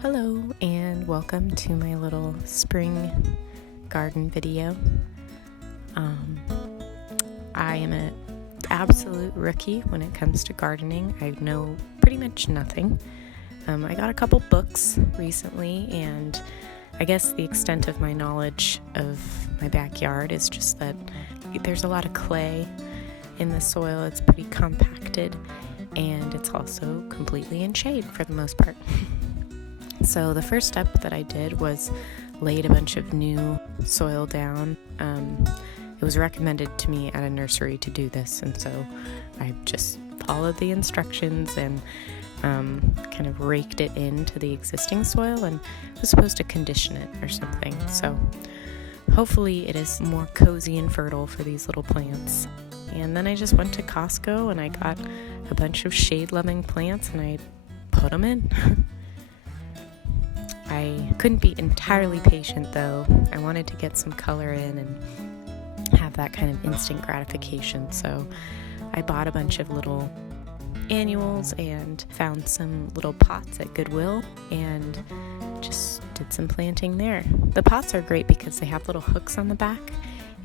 Hello and welcome to my little spring garden video. I am an absolute rookie when it comes to gardening. I know pretty much nothing. I got a couple books recently, and I guess the extent of my knowledge of my backyard is just that there's a lot of clay in the soil. It's pretty compacted, and it's also completely in shade for the most part. So the first step that I did was laid a bunch of new soil down. It was recommended to me at a nursery to do this, and so I just followed the instructions and kind of raked it into the existing soil and was supposed to condition it or something. So hopefully it is more cozy and fertile for these little plants. And then I just went to Costco and I got a bunch of shade-loving plants and I put them in. I couldn't be entirely patient though. I wanted to get some color in and have that kind of instant gratification. So I bought a bunch of little annuals and found some little pots at Goodwill and just did some planting there. The pots are great because they have little hooks on the back,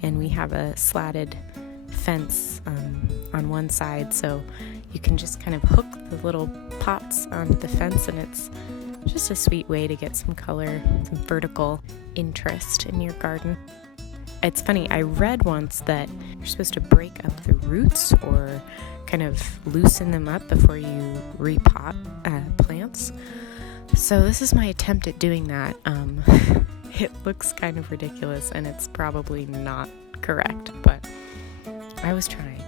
and we have a slatted fence on one side, so you can just kind of hook the little pots onto the fence, and it's just a sweet way to get some color, some vertical interest in your garden. It's funny, I read once that you're supposed to break up the roots or kind of loosen them up before you repot plants. So this is my attempt at doing that. It looks kind of ridiculous and it's probably not correct, but I was trying.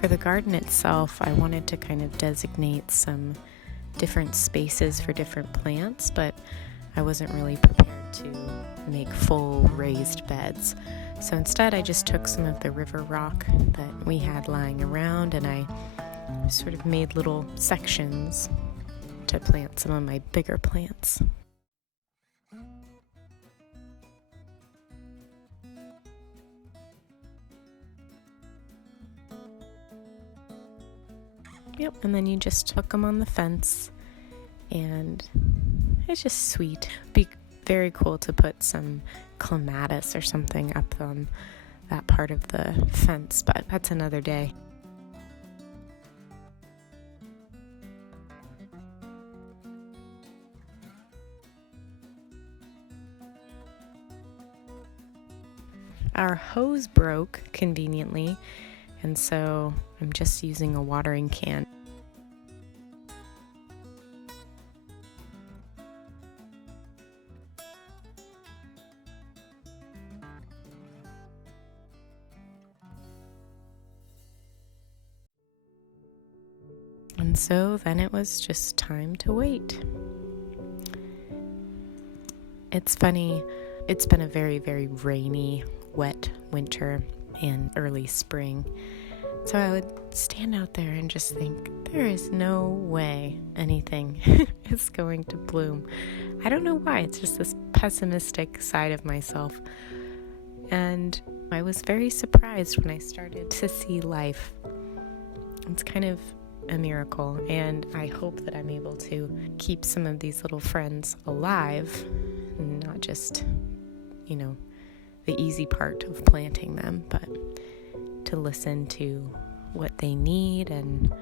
For the garden itself, I wanted to kind of designate some different spaces for different plants, but I wasn't really prepared to make full raised beds. So instead, I just took some of the river rock that we had lying around and I sort of made little sections to plant some of my bigger plants. Yep, and then you just hook them on the fence, and it's just sweet. It'd be very cool to put some clematis or something up on that part of the fence, but that's another day. Our hose broke conveniently, and so I'm just using a watering can. And so then it was just time to wait. It's funny, it's been a very, very rainy, wet winter and early spring. So I would stand out there and just think, there is no way anything is going to bloom. I don't know why, it's just this pessimistic side of myself. And I was very surprised when I started to see life. It's kind of a miracle, and I hope that I'm able to keep some of these little friends alive, and not just, the easy part of planting them, but to listen to what they need and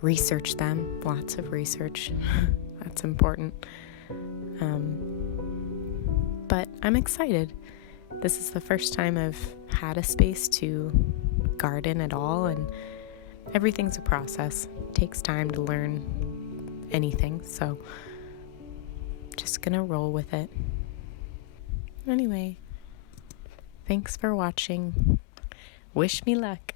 research them. Lots of research. That's important. But I'm excited. This is the first time I've had a space to garden at all, and everything's a process. It takes time to learn anything, so just gonna roll with it. Anyway, thanks for watching. Wish me luck.